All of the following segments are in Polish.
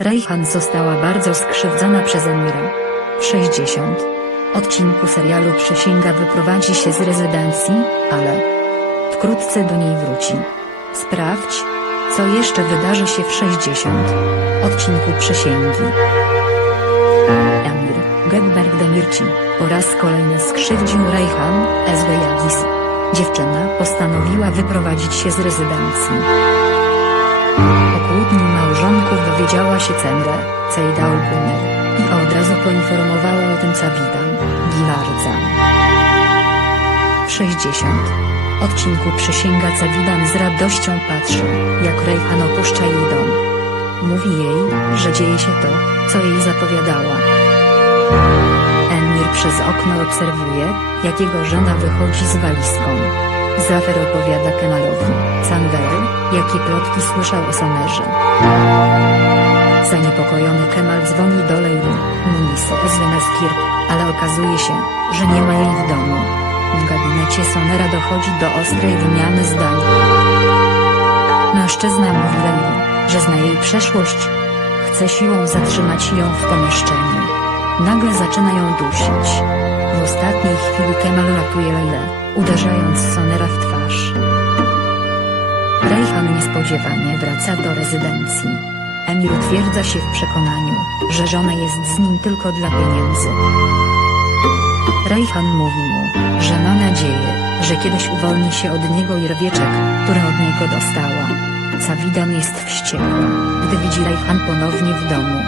Rejhan została bardzo skrzywdzona przez Emira. W 60. odcinku serialu przysięga wyprowadzi się z rezydencji, ale wkrótce do niej wróci. Sprawdź, co jeszcze wydarzy się w 60. odcinku przysięgi. Emir, Gekberg Demirci, po raz kolejny skrzywdził Rejhan, Ezbejagis. Dziewczyna postanowiła wyprowadzić się z rezydencji. Po kłótni małżonków dowiedziała się Cemre, Cejda Olkuner, i od razu poinformowała o tym Cawidan, Gilardza. W 60. odcinku przysięga Cawidan z radością patrzy, jak Rejhan opuszcza jej dom. Mówi jej, że dzieje się to, co jej zapowiadała. Emir przez okno obserwuje, jak jego żona wychodzi z walizką. Zafer opowiada Kemalowi, Sandery, jakie plotki słyszał o Somerze. Zaniepokojony Kemal dzwoni do Lejli, Munisy Özlemeskir, ale okazuje się, że nie ma jej w domu. W gabinecie Sonera dochodzi do ostrej wymiany zdań. Mężczyzna mówi Lejli, że zna jej przeszłość. Chce siłą zatrzymać ją w pomieszczeniu. Nagle zaczyna ją dusić. W ostatniej chwili Kemal ratuje Lejlę, uderzając Sonera w twarz. Rejhan niespodziewanie wraca do rezydencji. Emir utwierdza się w przekonaniu, że żona jest z nim tylko dla pieniędzy. Rejhan mówi mu, że ma nadzieję, że kiedyś uwolni się od niego Irwieczek, który od niego dostała. Cawidan jest wściekła, gdy widzi Rejhan ponownie w domu.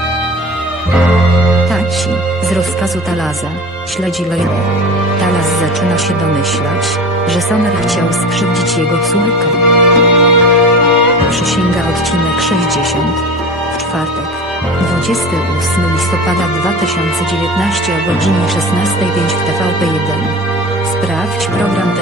Taci, z rozkazu Talaza, śledzi Lejlę. Talaz zaczyna się domyślać, że Somer chciał skrzywdzić jego córkę. Przysięga odcinek 60 czwartek, 28 listopada 2019 o godzinie 16.05 w TVP1. Sprawdź program